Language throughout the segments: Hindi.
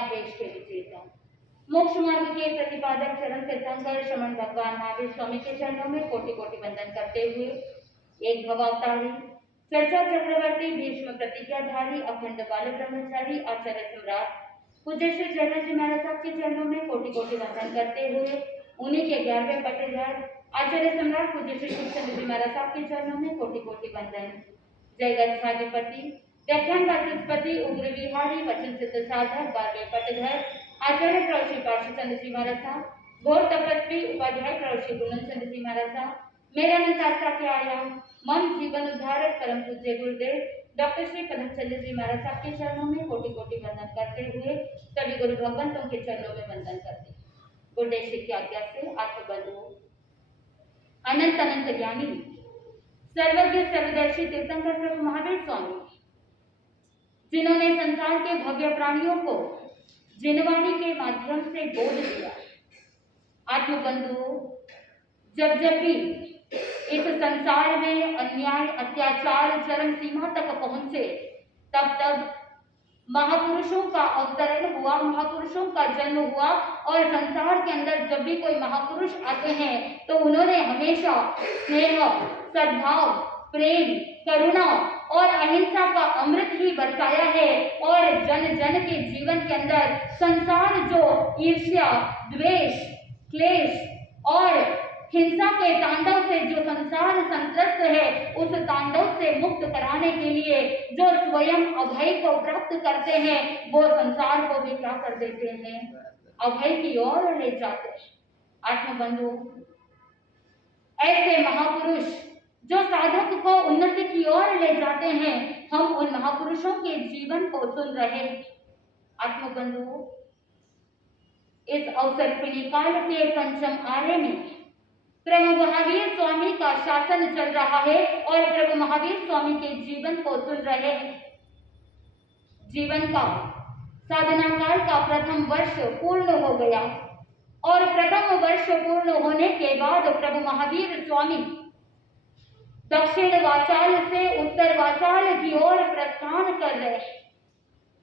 आप देश के विजेता। मोक्ष मार्ग के प्रतिपादक चरण तीर्थंकर श्रमण भगवान महावीर स्वामी के चरणों में कोटि कोटि वंदन करते हुए एक भवावतारी चर्चा चक्रवर्ती भीष्म प्रतिज्ञाधारी अखंड बाल ब्रह्मचारी आचार्य सम्राट पूज्य श्री जगन्नाथ जी महाराज साहब के चरणों में कोटि कोटि वंदन करते हुए उन्हीं के 11वें पट्टेदार आचार्य सम्राट पूज्य श्री शिवचंद्र जी महाराज साहब के चरणों में कोटि कोटि वंदन। जय गच्छाधिपति व्याख्यान वाचस्पति उग्र विहारी वचन सिद्ध साधक 12वें पट्टेदार आचार्य प्रभु श्री पार्श्वचंद्र जी महाराज साहब गौर तपस्वी उपाध्याय प्रभु श्री गुणन चंद्र जी महाराज साहब मेरा नितास्ता के आयाम मन जीवन उद्धारक परम पूज्य गुरुदेव डॉक्टर श्री पदमचंद्र जी महाराज साहब के चरणों में कोटि कोटि वंदन करते हुए सभी गुरु भगवंतों के चरणों में वंदन करते गुरुदेव की आज्ञा से आत्मबंधु अनंत अनंत ज्ञानी सर्वज्ञ सर्वदर्शी तीर्थंकर प्रभु महावीर स्वामी जिन्होंने संसार के भव्य प्राणियों को जिनवाणी के माध्यम से बोध दिया। आत्मबंधु जब जब भी इस संसार में अन्याय अत्याचार चरम सीमा तक पहुंचे तब तब महापुरुषों का अवतरण हुआ, महापुरुषों का जन्म हुआ और संसार के अंदर जब भी कोई महापुरुष आते हैं तो उन्होंने हमेशा स्नेह सद्भाव प्रेम करुणा और अहिंसा का अमृत ही बरसाया है और जन जन के जीवन के अंदर संसार जो ईर्ष्या द्वेष क्लेश और हिंसा के तांडव से जो संसार संत्रस्त है उस तांडव से मुक्त कराने के लिए जो स्वयं अभय को प्राप्त करते हैं वो संसार को भी क्या कर देते हैं, अभय की ओर ले जाते हैं। आत्मबंधु ऐसे महापुरुष जो साधक को उन्नति की ओर ले जाते हैं, हम उन महापुरुषों के जीवन को सुन रहे हैं। आत्मबंधु इस अवसर काल के पंचम आर्य में प्रभु महावीर स्वामी का शासन चल रहा है और प्रभु महावीर स्वामी के जीवन को सुन रहे हैं। जीवन का साधना काल का प्रथम वर्ष पूर्ण हो गया और प्रथम वर्ष पूर्ण होने के बाद प्रभु महावीर स्वामी दक्षिण वाचाल से उत्तर वाचाल की ओर प्रस्थान कर रहे हैं।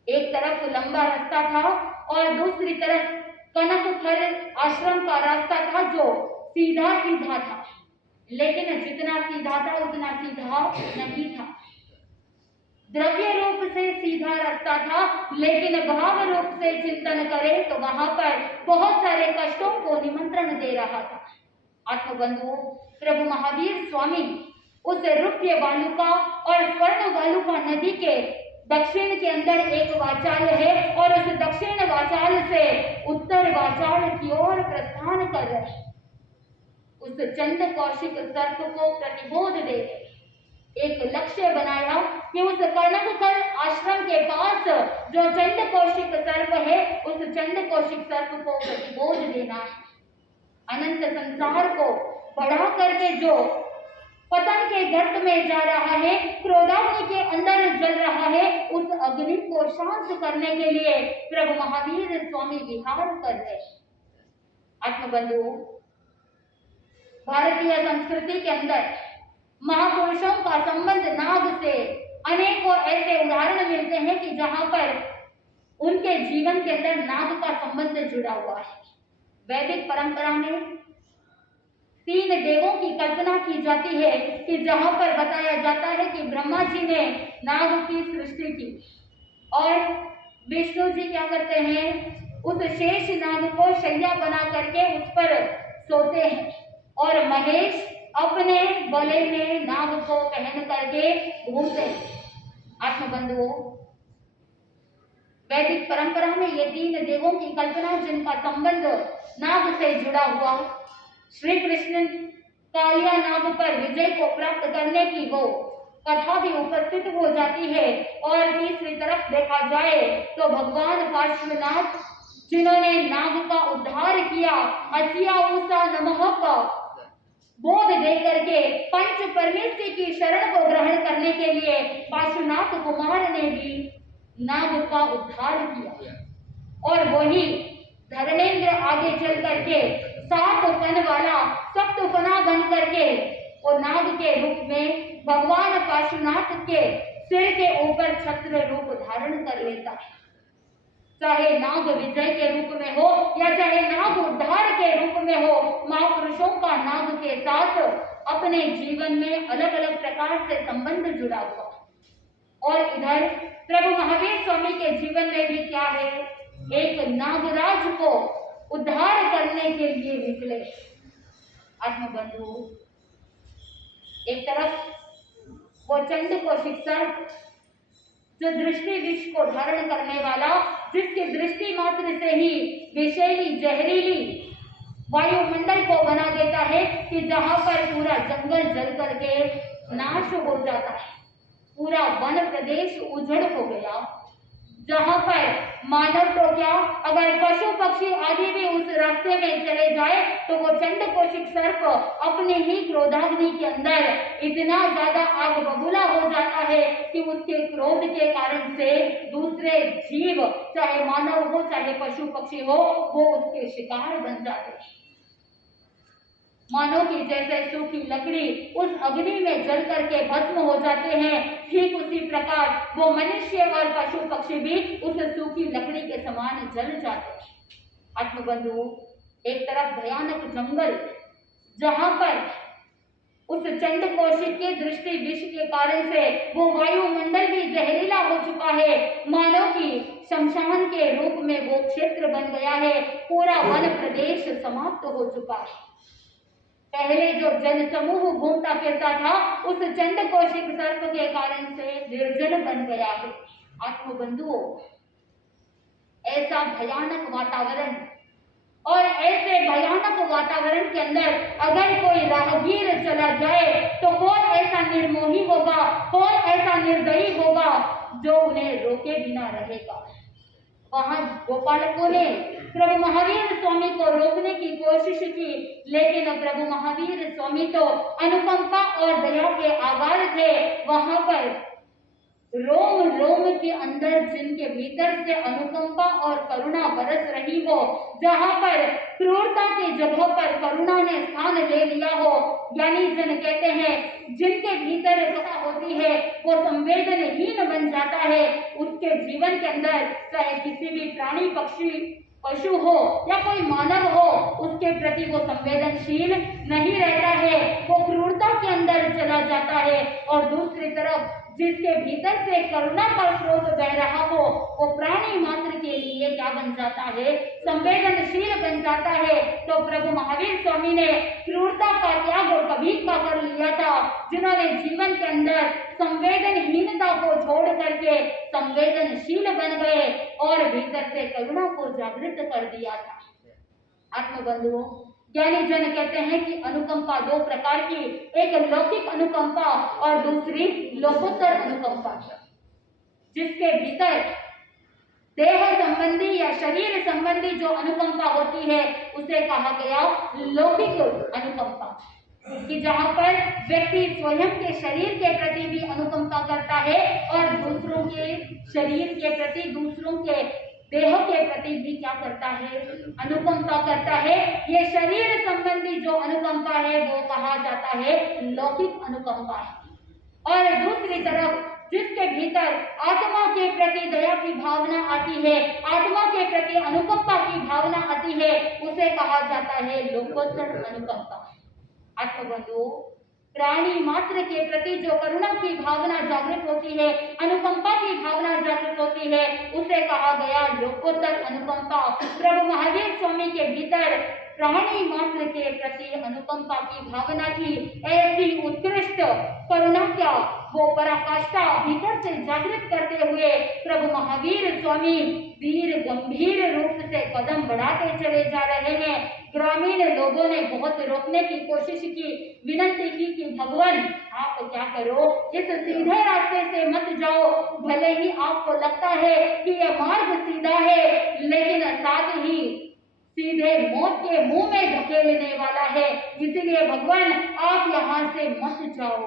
एक तरफ लंबा रास्ता था और दूसरी तरफ कनकथल आश्रम का रास्ता था जो सीधा सीधा था, लेकिन जितना सीधा था उतना सीधा नहीं था। द्रव्य रूप से सीधा रास्ता था लेकिन भाव रूप से चिंतन करें तो वहां पर बहुत सारे कष्टों को निमंत्रण दे रहा था। आत्मबंधु प्रभु महावीर स्वामी उस रुप्य वालुका और स्वर्ण वालुका नदी के दक्षिण के अंदर एक वाचाल है और उस दक्षिण वाचाल से उत्तर वाचाल की ओर प्रस्थान कर रहे हैं। उस चंद कौशिक सर्प को प्रतिबोध दे एक लक्ष्य बनाया कि उस कर्णकल आश्रम के पास जो चंद कौशिक सर्प है उस चंद कौशिक सर्प को प्रतिबोध देना है। अनंत संसार को बढ़ा करके जो पतन के गर्त में जा रहा है, क्रोधाग्नि के अंदर जल रहा है, उस अग्नि को शांत करने के लिए प्रभु महावीर स्वामी विहार कर रहे। आत्मबंधु भारतीय संस्कृति के अंदर महापुरुषों का संबंध नाग से अनेकों ऐसे उदाहरण मिलते हैं कि जहां पर उनके जीवन के अंदर नाग का संबंध जुड़ा हुआ है। वैदिक परंपरा में 3 देवों की कल्पना की जाती है कि जहां पर बताया जाता है कि ब्रह्मा जी ने नाग की सृष्टि की और विष्णु जी क्या करते हैं, उस शेष नाग को शैया बना करके उस पर सोते हैं और महेश अपने गले में नाग को पहन करके घूमते हैं। आत्मबंधुओं वैदिक परंपरा में ये 3 देवों की कल्पना जिनका संबंध नाग से जुड़ा हुआ, श्री कृष्ण कालिया नाग पर विजय को प्राप्त करने की वो कथा भी उपस्थित हो जाती है। और तीसरी तरफ देखा जाए तो भगवान पार्श्वनाथ जिन्होंने नाग का उद्धार किया, असिया उषा नमः का बोध दे करके पंच परमेश्वर की शरण को ग्रहण करने के लिए पार्श्वनाथ कुमार ने भी नाग का उद्धार किया और वही धर्मेंद्र आगे चल करके 7 फन वाला सप्त फना बन करके वो नाग के रूप में भगवान पार्श्वनाथ के सिर के ऊपर छत्र रूप धारण कर लेता है। चाहे नाग विजय के रूप में हो या चाहे नाग उद्धार के रूप में हो, महापुरुषों का नाग के साथ अपने जीवन में अलग अलग प्रकार से संबंध जुड़ा हुआ। और इधर प्रभु महावीर स्वामी के जीवन में भी क्या है, एक नागराज को उद्धार करने के लिए निकले। आत्मबंधु, एक तरफ वो चंड को शिक्षा, जो दृष्टि विष को धारण करने वाला, जिसकी दृष्टि मात्र से ही विषैली जहरीली वायुमंडल को बना देता है कि जहां पर पूरा जंगल जल करके नाश हो जाता है, पूरा वन प्रदेश उजड़ हो गया, जहां पर मानव तो क्या, अगर पशु पक्षी आदि भी उस रास्ते में चले जाए तो वो चंड कोशिक सर्प अपने ही क्रोधाग्नि के अंदर इतना ज्यादा आग बबूला हो जाता है कि उसके क्रोध के कारण से दूसरे जीव, चाहे मानव हो चाहे पशु पक्षी हो, वो उसके शिकार बन जाते हैं। मानो कि जैसे सूखी लकड़ी उस अग्नि में जल करके भस्म हो जाते हैं, ठीक उसी प्रकार वो मनुष्य और पशु पक्षी भी उस सूखी लकड़ी के समान जल जाते हैं। आत्मबंधु, एक तरफ भयानक जंगल, जहां पर उस चंड कौशिक के दृष्टि विष के कारण से वो वायुमंडल भी जहरीला हो चुका है, मानो कि शमशान के रूप में वो क्षेत्र बन गया है, पूरा वन प्रदेश समाप्त हो चुका है। पहले जो जन समूह घूमता फिरता था उस चंड कौशिक सर्प के कारण से निर्जन बन गया है। आत्मबंधुओं, ऐसा भयानक वातावरण और ऐसे भयानक वातावरण के अंदर अगर कोई राहगीर चला जाए तो कौन ऐसा निर्मोही होगा, कौन ऐसा निर्दयी होगा जो उन्हें रोके बिना रहेगा। वहां गोपालकों ने प्रभु महावीर स्वामी को रोकने की कोशिश की, लेकिन प्रभु महावीर स्वामी तो अनुकंपा और दया के आगार थे। वहां पर रोम रोम के अंदर जिनके भीतर से अनुकंपा और करुणा बरस रही हो, जहां पर क्रूरता की जगह पर करुणा ने स्थान ले लिया हो, यानी जन कहते हैं जिनके भीतर करुणा होती है वो संवेदनहीन बन जाता है। उसके जीवन के अंदर चाहे किसी भी प्राणी पक्षी पशु हो या कोई मानव हो, उसके प्रति वो संवेदनशील नहीं रहता है, वो क्रूरता के अंदर चला जाता है। और दूसरी तरफ जिसके भीतर से करुणा का स्रोत बह रहा हो, वो प्राणी मात्र के लिए क्या बन जाता है, संवेदनशील बन जाता है। तो प्रभु महावीर स्वामी ने क्रूरता का त्याग और कभी का कर लिया था, जिन्होंने जीवन के अंदर संवेदनहीनता को छोड़ करके संवेदनशील बन गए और भीतर से करुणा को जागृत कर दिया था। आत्मबंधुओं, ज्ञानी जन कहते हैं कि अनुकंपा दो प्रकार की, एक लौकिक अनुकंपा और दूसरी लोकोत्तर अनुकंपा। जिसके भीतर देह संबंधी या शरीर संबंधी जो अनुकंपा होती है उसे कहा गया लौकिक अनुकंपा, कि जहां पर व्यक्ति स्वयं के शरीर के प्रति भी अनुकंपा करता है और दूसरों के शरीर के प्रति, दूसरों के देह के प्रति भी क्या करता है, अनुकंपा करता है। ये शरीर संबंधी जो अनुकंपा है वो कहा जाता है लौकिक अनुकंपा है। और दूसरी तरफ जिसके भीतर आत्मा के प्रति दया की भावना आती है, आत्मा के प्रति अनुकंपा की भावना आती है, उसे कहा जाता है लोकोत्तर अनुकंपा। आत्मबंधुओं, प्राणी मात्र के प्रति जो करुणा की भावना जागृत होती है, अनुकंपा की भावना जागृत होती है, उसे कहा गया लोकोत्तर अनुकंपा। प्रभु महावीर स्वामी के भीतर प्राणी मात्र के प्रति अनुकंपा की भावना थी। ऐसी उत्कृष्ट करुणा क्या, वो पराकाष्ठा भीतर से जागृत करते हुए प्रभु महावीर स्वामी वीर गंभीर रूप से कदम बढ़ाते चले जा रहे हैं। ग्रामीण लोगों ने बहुत रोकने की कोशिश की, विनती की कि भगवान आप क्या करो, इस सीधे रास्ते से मत जाओ, भले ही आपको लगता है कि यह मार्ग सीधा है, लेकिन साथ ही सीधे मौत के मुंह में धकेलने वाला है, इसलिए भगवान आप यहाँ से मत जाओ,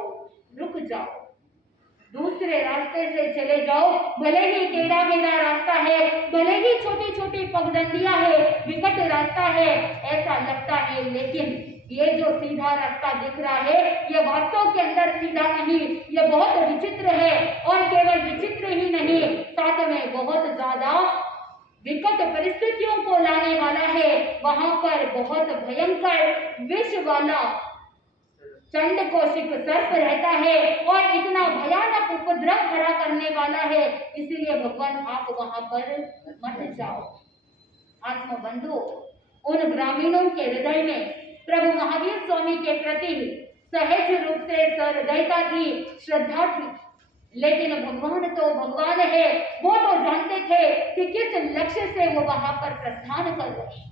रुक जाओ, दूसरे रास्ते से चले जाओ। भले ही टेढ़ा मेढ़ा रास्ता है, भले ही छोटी छोटी पगडंडियां है, विकट रास्ता है ऐसा लगता है, लेकिन ये जो सीधा रास्ता दिख रहा है ये वास्तव के अंदर सीधा नहीं, ये बहुत विचित्र है। और केवल विचित्र ही नहीं, साथ में बहुत ज्यादा विकट परिस्थितियों को लाने वाला है। वहां पर बहुत भयंकर विष वाला चंडकोशिक सर्प रहता है और इतना भयानक उपद्रव खड़ा करने वाला है, इसलिए भगवान आप वहां पर मत जाओ। आत्मबंधु, उन ग्रामीणों के हृदय में प्रभु महावीर स्वामी के प्रति सहज रूप से सहृदयता थी, श्रद्धा थी, लेकिन भगवान तो भगवान है, वो तो जानते थे कि किस लक्ष्य से वो वहां पर प्रस्थान कर रहे।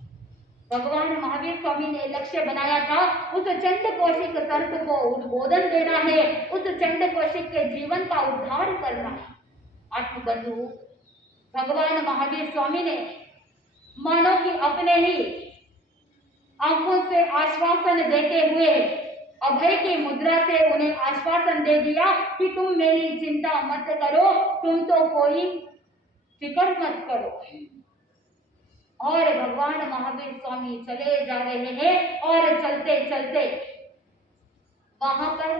भगवान महावीर स्वामी ने लक्ष्य बनाया था उस चंडकोशिक सर्प को उद्बोधन देना है, उस चंडकोशिक के जीवन का उद्धार करना है। आत्मबंधु, भगवान महावीर स्वामी ने मानो कि अपने ही आंखों से आश्वासन देते हुए अभय की मुद्रा से उन्हें आश्वासन दे दिया कि तुम मेरी चिंता मत करो, तुम तो कोई फिक्र मत करो। और भगवान महावीर स्वामी चले जा रहे हैं और चलते चलते वहां पर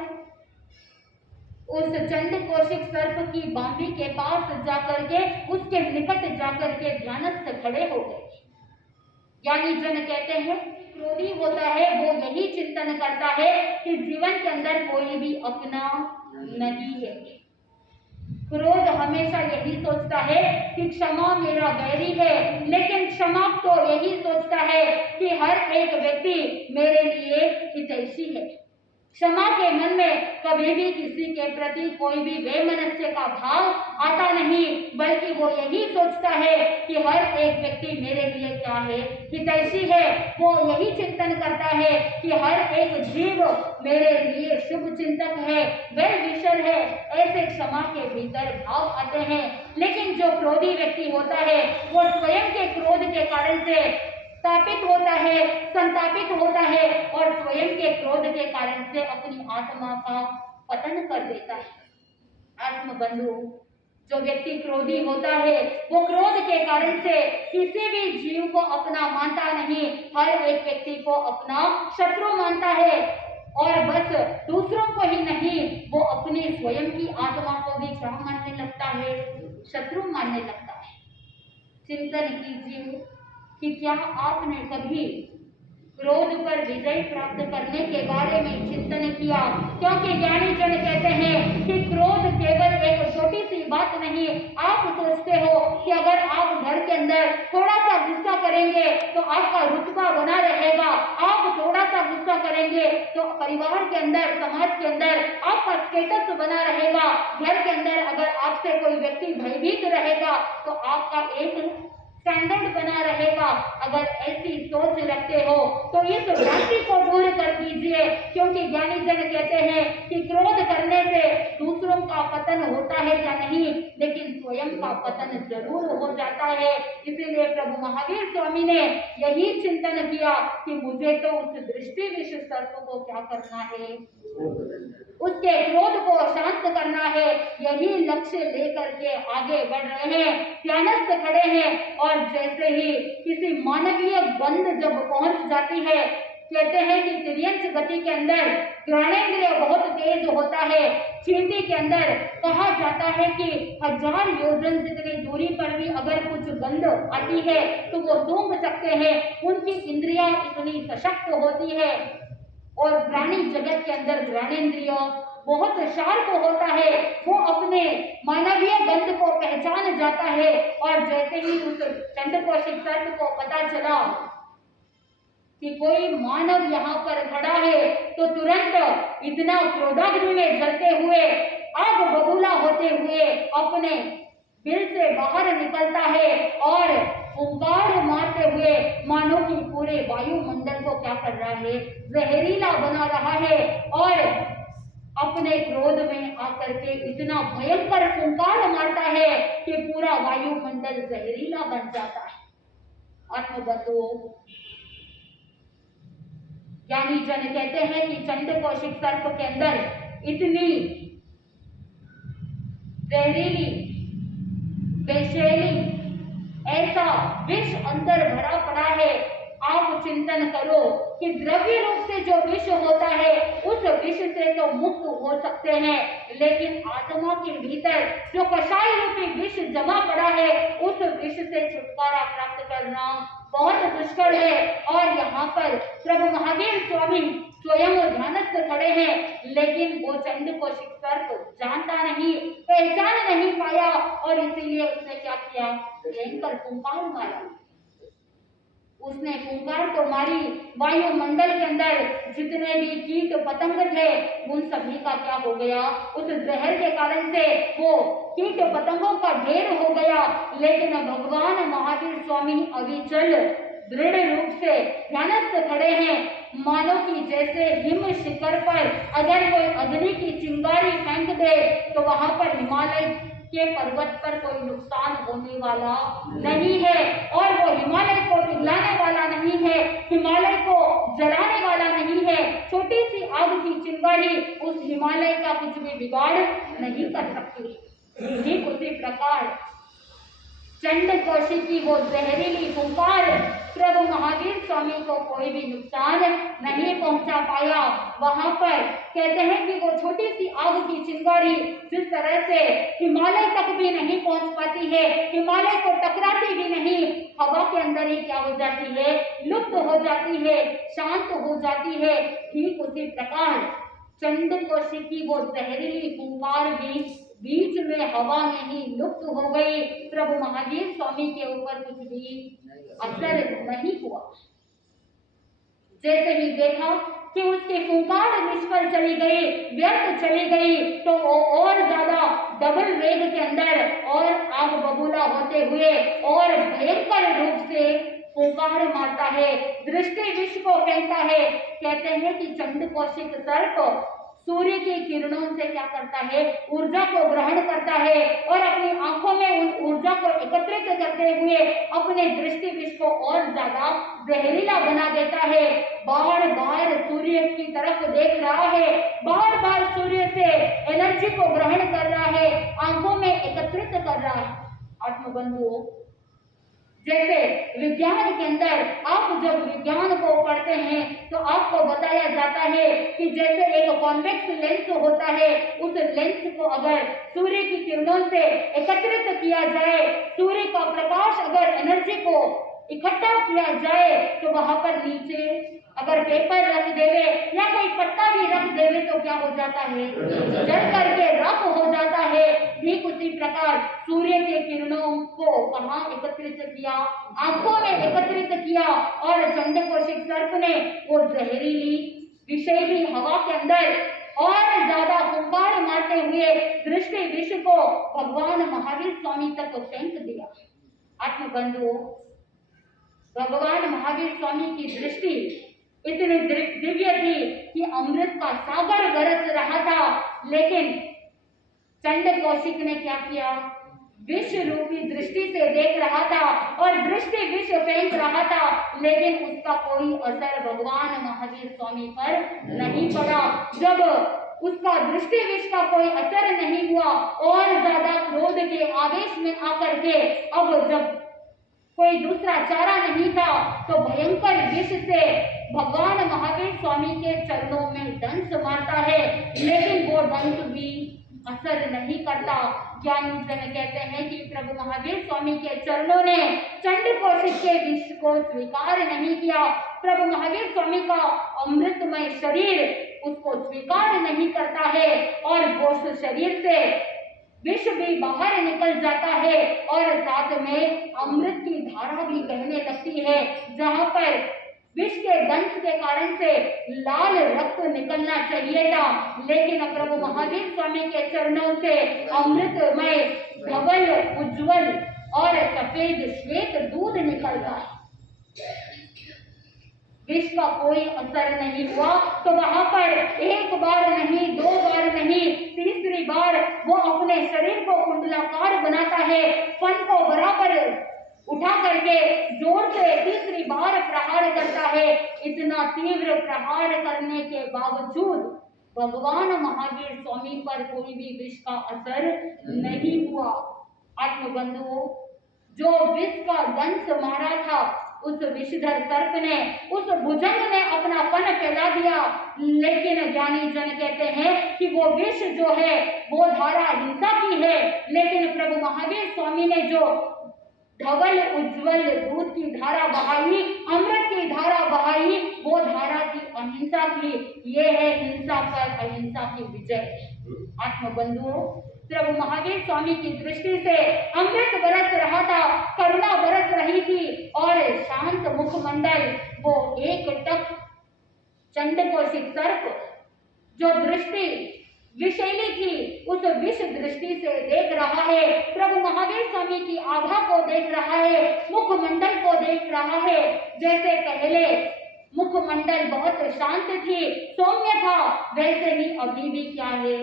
उस चंडकोशिक सर्प की बांबी के पास जाकर के उसके निकट जाकर के ध्यानस्थ खड़े हो गए। ज्ञानी जन कहते हैं क्रोधी होता है वो यही चिंतन करता है कि जीवन के अंदर कोई भी अपना नहीं है। क्रोध हमेशा यही सोचता है कि क्षमा मेरा वैरी है, लेकिन क्षमा तो यही सोचता है कि हर एक व्यक्ति मेरे लिए हितैषी है। क्षमा के मन में कभी भी किसी के प्रति कोई भी वैमनस्य का भाव आता नहीं, बल्कि वो यही सोचता है कि हर एक व्यक्ति मेरे लिए क्या है, हितैषी है। वो यही चिंतन करता है कि हर एक जीव मेरे लिए शुभ चिंतक है, वेल विशर है। ऐसे क्षमा के भीतर भाव आते हैं। लेकिन जो क्रोधी व्यक्ति होता है वो स्वयं के क्रोध के कारण से तापित होता है, संतापित होता है और स्वयं के क्रोध के कारण से अपनी आत्मा का पतन कर देता है। आत्मबंधु, जो व्यक्ति क्रोधी होता है वो क्रोध के कारण से किसी भी जीव को अपना मानता नहीं, हर एक व्यक्ति को अपना शत्रु मानता है और बस दूसरों को ही नहीं, वो अपनी स्वयं की आत्मा को भी क्या मानने लगता है, शत्रु मानने लगता है। चिंतन कीजिए कि क्या आपने कभी क्रोध पर विजय प्राप्त करने के बारे में चिंतन किया? क्योंकि ज्ञानी जन कहते हैं कि क्रोध केवल एक छोटी सी बात नहीं। आप सोचते हो कि अगर आप घर के अंदर थोड़ा सा गुस्सा करेंगे तो आपका रुतबा बना रहेगा, आप थोड़ा सा गुस्सा करेंगे तो परिवार के अंदर, समाज के अंदर आपका स्टेटस बना रहेगा, घर के अंदर अगर आपसे कोई व्यक्ति भयभीत रहेगा तो आपका एक स्टैंडर्ड बना रहेगा। अगर ऐसी सोच रखते हो तो इस भ्रांति को दूर कर दीजिए, क्योंकि ज्ञानी जन कहते हैं कि क्रोध करने से दूसरों का पतन होता है या नहीं, लेकिन स्वयं का पतन जरूर हो जाता है। इसीलिए प्रभु महावीर स्वामी ने यही चिंतन किया कि मुझे तो उस दृष्टि विष सर्प को क्या करना है, उसके क्रोध को शांत करना है। यही लक्ष्य लेकर के आगे बढ़ रहे हैं, ध्यानस्थ खड़े हैं। और जैसे ही किसी मानवीय गंध जब पहुंच जाती है, कहते हैं कि तिर्यंच गति के अंदर घ्राणेंद्रिय बहुत तेज होता है। चींटी के अंदर कहा जाता है कि 1000 योजन जितनी दूरी पर भी अगर कुछ गंध आती है तो वो सूंघ सकते हैं। उनकी इंद्रियां इतनी सशक्त होती है। और प्राणी जगत के अंदर घ्राणेंद्रिय बहुत शार्प होता है, वो अपने मानवीय गंध को पहचान जाता है। और जैसे ही उस चंडकोशिक सर्प को पता चला कि कोई मानव यहाँ पर खड़ा है तो तुरंत इतना क्रोधाग्नि में जलते हुए, आग बबूला होते हुए अपने बिल से बाहर निकलता है और फुंकार मारते हुए मानो कि पूरे वायुमंडल को क्या कर रहा है, जहरीला बना रहा है। और अपने क्रोध में आकर के इतना भयंकर फुंकार मारता है कि पूरा वायुमंडल जहरीला बन जाता है। आत्मबंधु, ज्ञानी जन कहते हैं कि चंडकोशिक सर्प के अंदर इतनी जहरीली, विषैली, ऐसा विष अंदर भरा पड़ा है आप चिंतन करो कि द्रव्य रूप से जो विष होता है उस विष से तो मुक्त हो सकते हैं, लेकिन आत्मा के भीतर जो कषाय रूपी विष जमा पड़ा है उस विष से छुटकारा प्राप्त करना बहुत दुष्कर है। और यहाँ पर प्रभु महावीर स्वामी स्वयं ध्यानस्थ खड़े हैं, लेकिन वो चंड को सर्प जानता नहीं, पहचान नहीं पाया, और इसीलिए उसने क्या किया, भयंकर फुंकार मारा। उसने फुंकार तो मारी, वायुमंडल के अंदर जितने भी कीट पतंग थे उन सभी का क्या हो गया, उस जहर के कारण से वो कीट पतंगों का ढेर हो गया। लेकिन भगवान महावीर स्वामी अविचल दृढ़ रूप से ध्यानस्थ खड़े हैं, मानो कि जैसे हिम शिखर पर अगर कोई अग्नि की चिंगारी फेंक दे तो वहां पर हिमालय के पर्वत पर कोई नुकसान होने वाला नहीं है, और वो हिमालय को पिघलाने वाला नहीं है, हिमालय को जलाने वाला नहीं है। छोटी सी आग की चिंगारी उस हिमालय का कुछ भी बिगाड़ नहीं कर सकती। ठीक उसी प्रकार चंड कौशिक की वो जहरीली फुंकार प्रभु महावीर स्वामी को कोई भी नुकसान नहीं पहुंचा पाया। वहां पर कहते हैं कि वो छोटी सी आग की चिंगारी जिस तरह से हिमालय तक भी नहीं पहुंच पाती है, हिमालय को टकराती भी नहीं, हवा के अंदर ही क्या हो जाती है, लुप्त हो जाती है, शांत हो जाती है। ठीक उसी प्रकार चंड कौशिक की वो जहरीली फुंकार भी बीच में हवा में ही लुप्त हो गई। प्रभु महावीर स्वामी के ऊपर कुछ भी असर नहीं हुआ। जैसे ही देखा कि उसकी फुंकार निष्फल चली गई, व्यर्थ चली गई, तो वो और ज्यादा डबल वेग के अंदर और आग बबूला होते हुए और भयंकर रूप से फुंकार मारता है, दृष्टि विष को फेंकता है। कहते हैं कि चंड कौशिक सर्प सूर्य की किरणों से क्या करता है, ऊर्जा को ग्रहण करता है और अपनी आंखों में उन ऊर्जा को एकत्रित करते हुए अपने दृष्टि विष को और ज्यादा जहरीला बना देता है। बार बार सूर्य की तरफ देख रहा है, बार बार सूर्य से एनर्जी को ग्रहण कर रहा है, आंखों में एकत्रित कर रहा है। आत्मबंधुओं, जैसे विज्ञान के अंदर आप जब विज्ञान को पढ़ते हैं तो आपको बताया जाता है कि जैसे एक कॉन्वेक्स लेंस होता है, उस लेंस को अगर सूर्य की किरणों से एकत्रित किया जाए, सूर्य का प्रकाश अगर एनर्जी को इकट्ठा किया जाए तो वहां पर नीचे अगर पेपर रख देवे या कोई पत्ता भी रख देवे तो क्या हो जाता है, जल करके रफ हो जाता है। ठीक उसी प्रकार सूर्य के किरणों को कहाँ एकत्रित किया, आंखों में एकत्रित किया, और चंड कौशिक सर्प ने वो जहरीली विषैली हवा के अंदर और ज्यादा फुंकार मारते हुए दृष्टि विष को भगवान महावीर स्वामी तक फेंक दिया। आत्मबंधुओं, भगवान महावीर स्वामी की दृष्टि इतनी दिव्य थी कि अमृत का सागर बरस रहा था, लेकिन चंड कौशिक ने क्या किया, विष रूपी दृष्टि से देख रहा था और दृष्टि विष फेंक रहा था, लेकिन उसका कोई असर भगवान महावीर स्वामी पर नहीं पड़ा। जब उसका दृष्टि विष का कोई असर नहीं हुआ और ज्यादा क्रोध के आवेश में आकर के अब जब कोई दूसरा चारा नहीं था तो भयंकर विष से भगवान महावीर स्वामी के चरणों में दंश मारता है, लेकिन वो दंश भी असर नहीं करता। ज्ञानी जन कहते हैं कि प्रभु महावीर स्वामी के चरणों ने चंड कौशिक के विष को स्वीकार नहीं किया। प्रभु महावीर स्वामी का अमृतमय शरीर उसको स्वीकार नहीं करता है और वो शरीर से विष भी बाहर निकल जाता है और साथ में अमृत की धारा भी बहने लगती है। जहां पर विष के दंश के कारण से लाल रक्त निकलना चाहिए था, लेकिन प्रभु महावीर स्वामी के चरणों से अमृतमय धवल उज्जवल और सफेद श्वेत दूध निकलता है। विष का कोई असर नहीं हुआ। तो वहां पर एक बार नहीं, दो बार नहीं, तीसरी बार वो अपने शरीर को कुंडलाकार बनाता है, फन को बराबर उठा करके जोर से तीसरी बार प्रहार करता है। इतना तीव्र प्रहार करने के बावजूद भगवान महावीर स्वामी पर कोई भी विष का असर नहीं हुआ। आत्मबंधुओं, जो विष का दंश मारा था, उस विषधर सर्प ने, उस भुजंग ने अपना फन फैला दिया। लेकिन ज्ञानी जन कहते हैं कि वो विष जो है वो धारा हिंसा की है, लेकिन प्रभु महावीर स्वामी ने जो धवल उज्जवल दूध की धारा बहाई, अमृत की धारा बहाई, वो धारा थी अहिंसा की। ये है हिंसा पर अहिंसा की विजय। आत्म बंधुओं, प्रभु महावीर स्वामी की दृष्टि से अमृत बरस रहा था, करुणा बरस रही थी, और शांत मुखमंडल वो एक टक चंडकोशिक सर्प जो दृष्टि विषैली थी, उस विष दृष्टि से देख रहा है। प्रभु महावीर स्वामी की आभा को देख रहा है, मुखमंडल को देख रहा है। जैसे पहले मुखमंडल बहुत शांत थी, सौम्य था, वैसे ही अभी भी क्या है,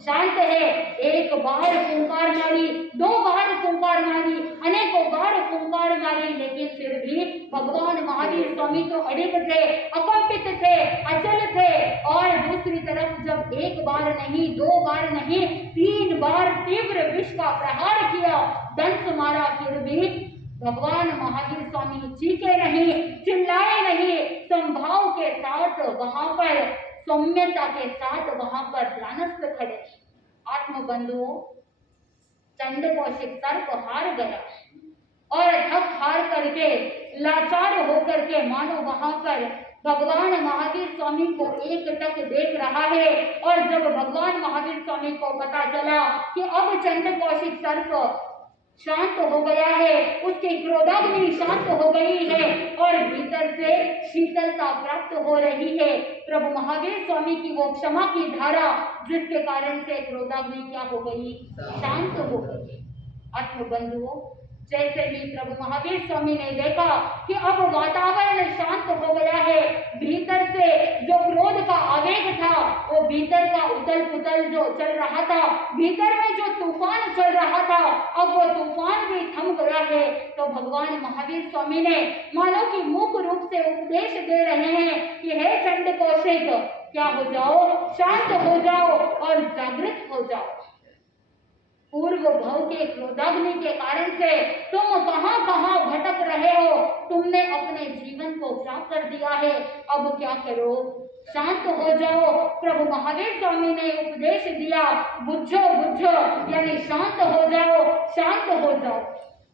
शांत है। एक बार फुंकार मारी, दो बार फुंकार मारी, अनेकों बार फुंकार मारी, लेकिन फिर भी भगवान महावीर स्वामी तो अडिग थे, अकंपित थे, अचल थे। और दूसरी तरफ जब एक बार नहीं, दो बार नहीं, 3 बार तीव्र विष का प्रहार किया, दंश मारा, फिर भी भगवान महावीर स्वामी चीखे नहीं, चिल्लाए नहीं, संभाव के साथ वहां पर, सौम्यता के साथ वहां पर ध्यानस्थ खड़े। आत्म बंधुओं, चंडकोशिक सर्प हार गया और थक हार करके, लाचार होकर के मानो वहां पर भगवान महावीर स्वामी को एक टक देख रहा है। और जब भगवान महावीर स्वामी को पता चला कि अब चंडकोशिक सर्प शांत हो गया है, उसकी क्रोधाग्नि शांत हो गई है और भीतर से शीतलता प्राप्त हो रही है, प्रभु महावीर स्वामी की वो क्षमा की धारा, जिसके कारण से क्रोधाग्नि क्या हो गई, शांत हो गई। आत्म बंधुओं, जैसे ही प्रभु महावीर स्वामी ने देखा कि अब वातावरण शांत हो गया है, भीतर से जो क्रोध का आवेग था, वो भीतर का उथल पुथल जो चल रहा था, भीतर में जो तूफान चल रहा था, अब वो तूफान भी थम गया है। तो भगवान महावीर स्वामी ने मानो कि मुख्य रूप से उपदेश दे रहे हैं कि हे चंडकोशिक, क्या हो जाओ, शांत हो जाओ और जागृत हो जाओ। पूर्व भव के क्रोधाग्नि के कारण से तुम कहां कहां भटक रहे हो, तुमने अपने जीवन को क्या कर दिया है, अब क्या करो, शांत हो जाओ। प्रभु महावीर स्वामी ने उपदेश दिया, बुझो बुझो, यानी शांत हो जाओ, शांत हो जाओ।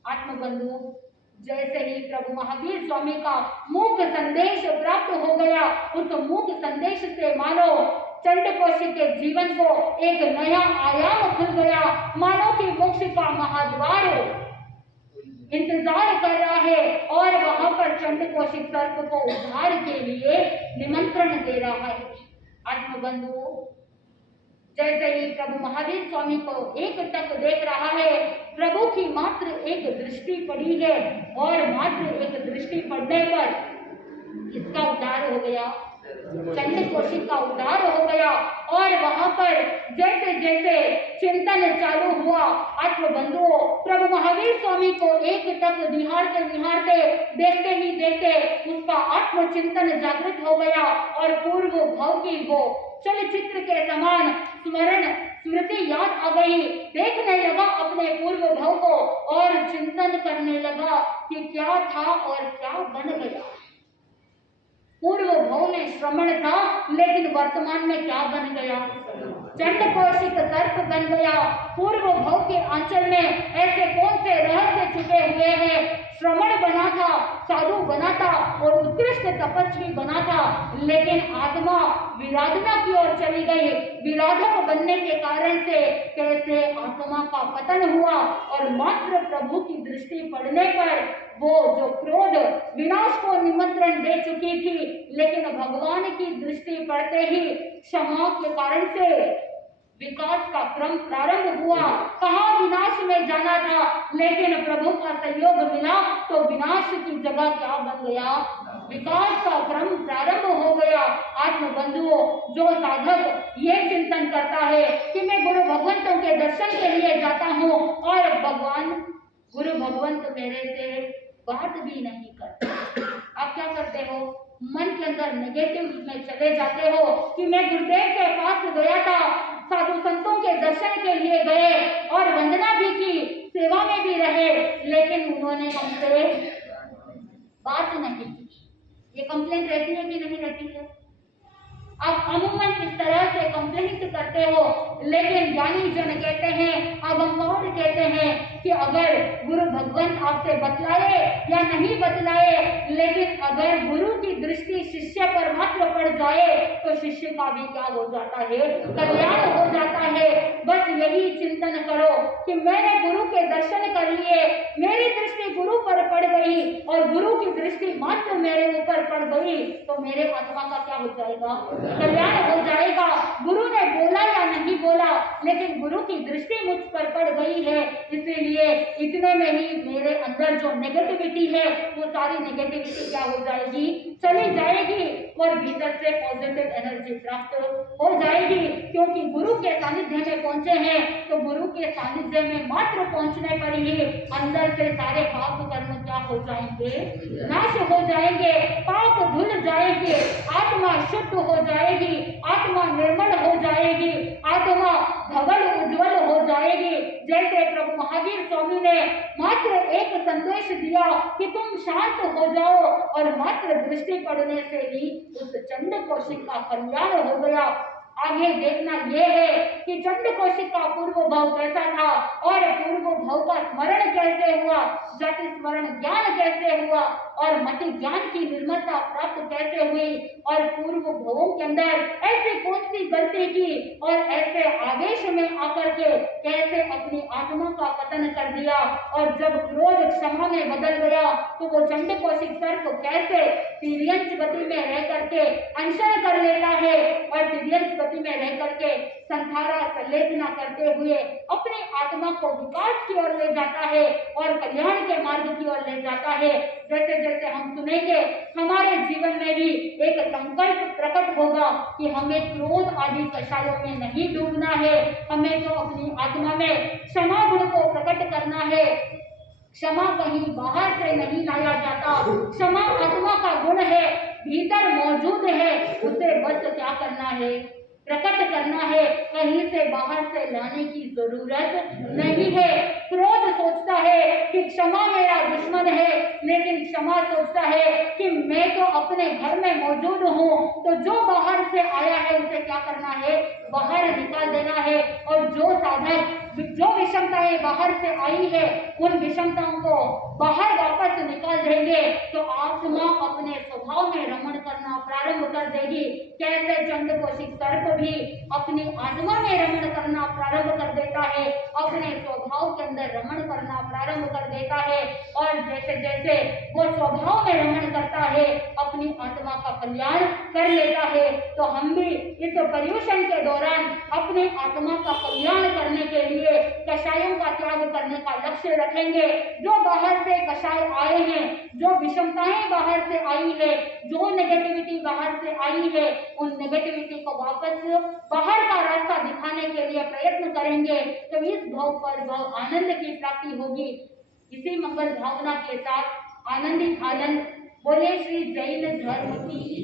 आत्मबंधुओं, जैसे ही प्रभु महावीर स्वामी का मूक संदेश प्राप्त हो गया, उस मूक संदेश से मानो चंडकोशिक के जीवन को एक नया आयाम खुल गया, मानो कि मोक्ष का महाद्वार इंतजार कर रहा है और वहां पर चंडकोशिक सर्प को उद्धार के लिए निमंत्रण दे रहा है। आत्मबंधुओं, जैसे ही प्रभु महावीर स्वामी को एक टक देख रहा है, प्रभु की मात्र एक दृष्टि पड़ी है और मात्र एक दृष्टि पड़ने पर इसका उद्धार हो गया, चंडकोशिक का उद्धार हो गया। और वहां पर जैसे जैसे चिंतन चालू हुआ, आत्मबंधुओं, प्रभु महावीर स्वामी को एक टक निहारते निहारते, देखते ही देखते उसका आत्मचिंतन जागृत हो गया और पूर्व भव की वो चलचित्र के समान स्मृति याद आ गई। देखने लगा अपने पूर्व भव को और चिंतन करने लगा कि क्या था और क्या बन गया। पूर्व भव में श्रमण था, लेकिन वर्तमान में क्या बन गया, चंडकोशिक सर्प बन गया। पूर्व भव के आंचल में ऐसे कौन से रहस्य छुपे हुए हैं। श्रमण बना था, साधु बना था और उत्कृष्ट तपस्वी बना था, लेकिन आत्मा विराधना की ओर चली गई। विराधक बनने के कारण से कैसे आत्मा का पतन हुआ और मात्र प्रभु की दृष्टि पड़ने पर वो जो क्रोध विनाश को निमंत्रण दे चुकी थी, लेकिन भगवान की दृष्टि पड़ते ही क्षमा के कारण से विकास का क्रम प्रारंभ हुआ। कहाँ विनाश में जाना था, लेकिन प्रभु का सहयोग मिला तो विनाश की जगह क्या बन गया, विकास का क्रम प्रारंभ हो गया। आत्मबंधुओं, जो साधक ये चिंतन करता है कि मैं गुरु भगवंतों के दर्शन के लिए जाता हूँ और भगवान गुरु भगवंत मेरे से बात भी नहीं करते, आप क्या करते हो, मन के अंदर नेगेटिव में चले जाते हो कि मैं गुरुदेव के पास गया था, साधु संतों के दर्शन के लिए गए और वंदना भी की, सेवा में भी रहे, लेकिन उन्होंने हमसे बात नहीं की। ये कंप्लेंट रहती है कि नहीं रहती है? आप अमूमन इस तरह से कंप्लेंट करते हो, लेकिन ज्ञानी जन कहते हैं, अगमगौर कहते हैं कि अगर गुरु भगवान आपसे बतलाए या नहीं बतलाए, लेकिन अगर गुरु की दृष्टि शिष्य पर मात्र पड़ जाए तो शिष्य का भी क्या हो जाता है? कल्याण हो जाता है। बस यही चिंतन करो कि मैंने गुरु के दर्शन कर लिए, मेरी दृष्टि गुरु पर पड़ गई और गुरु की दृष्टि मात्र मेरे ऊपर पड़ गई, तो मेरे आत्मा का क्या हो जाएगा? कल्याण हो जाएगा। गुरु ने बोला या नहीं बोला, लेकिन गुरु की दृष्टि मुझ पर पड़ गई है, इसीलिए इतने में ही मेरे अंदर जो नेगेटिविटी है वो सारी नेगेटिविटी क्या हो जाएगी? चली जाएगी और भीतर से पॉजिटिव एनर्जी प्राप्त हो जाएगी। क्योंकि गुरु के सानिध्य में पहुंचे हैं, तो गुरु के सानिध्य में मात्र पहुंचने पर ही अंदर से सारे पाप कर्म क्या हो जाएंगे? नाश हो जाएंगे, पाप धुल जाएंगे, आत्मा शुद्ध हो जाएगी, आत्मा निर्मल हो जाएगी, आत्मा धवल उज्जवल हो जाएगी। जैसे प्रभु महावीर स्वामी ने मात्र एक संदेश दिया कि तुम शांत हो जाओ, और मात्र दृष्टि पड़ने से ही उस चंड कौशिक का कल्याण हो गया। आगे देखना यह है कि चंड कौशिक का पूर्व भाव कैसा था और पूर्व भाव का स्मरण कैसे हुआ, जाति स्मरण ज्ञान कैसे हुआ और मति ज्ञान की निर्मलता प्राप्त कैसे हुई, और पूर्व भावों के अंदर ऐसी कौन सी गलती की और ऐसे आवेश में आकर के कैसे अपनी आत्मा का पतन कर दिया, और जब क्रोध क्षमा में बदल गया तो वो चंड कौशिक सर्प कैसे तिर्यंच गति में रह करके अनशन कर लेता है और तिर्यंच गति में रह करके संधारा संलेपना करते हुए अपनी आत्मा को विकास की ओर ले जाता है और कल्याण के मार्ग की ओर ले जाता है। जैसे जैसे हम सुनेंगे, हमारे जीवन में भी एक संकल्प प्रकट होगा कि हमें क्रोध आदि कषायों में नहीं डूबना है, हमें तो अपनी आत्मा में क्षमा गुण को प्रकट करना है। क्षमा कहीं बाहर से नहीं लाया जाता, क्षमा आत्मा का गुण है, भीतर मौजूद है, उसे बस क्या करना है? प्रकट करना है, कहीं से बाहर से लाने की जरूरत नहीं है। क्रोध सोचता है कि क्षमा मेरा दुश्मन है, लेकिन क्षमा सोचता है कि मैं तो अपने घर में मौजूद हूँ, तो जो बाहर से आया है उसे क्या करना है? बाहर निकाल देना है। और जो साधक जो विषमताएं बाहर से आई है, उन विषमताओं को बाहर वापस निकाल देंगे तो आत्मा अपने स्वभाव में रमण करना प्रारंभ कर देगी। कैसे चंड कौशिक सर्प भी अपनी आत्मा में रमण करना प्रारंभ कर देता है, अपने स्वभाव के अंदर रमण करना प्रारंभ कर देता है, और जैसे जैसे वो स्वभाव में रमण करता है, अपनी आत्मा का कल्याण कर लेता है। तो हम भी इस पर्युषण के दौरान अपने आत्मा का कल्याण करने के लिए कषायों का त्याग करने का लक्ष्य रखेंगे। जो बाहर से कषाय आए हैं, जो विषमताएं बाहर से आई है, जो नेगेटिविटी बाहर से आई है, उन नेगेटिविटी को वापस बाहर का रास्ता दिखाने के लिए प्रयत्न करेंगे, तो इस भाव पर भाव आनंद की प्राप्ति होगी। इसी मंगल भावना के साथ आनंदित आनंद बोले श्री जैन धर्म की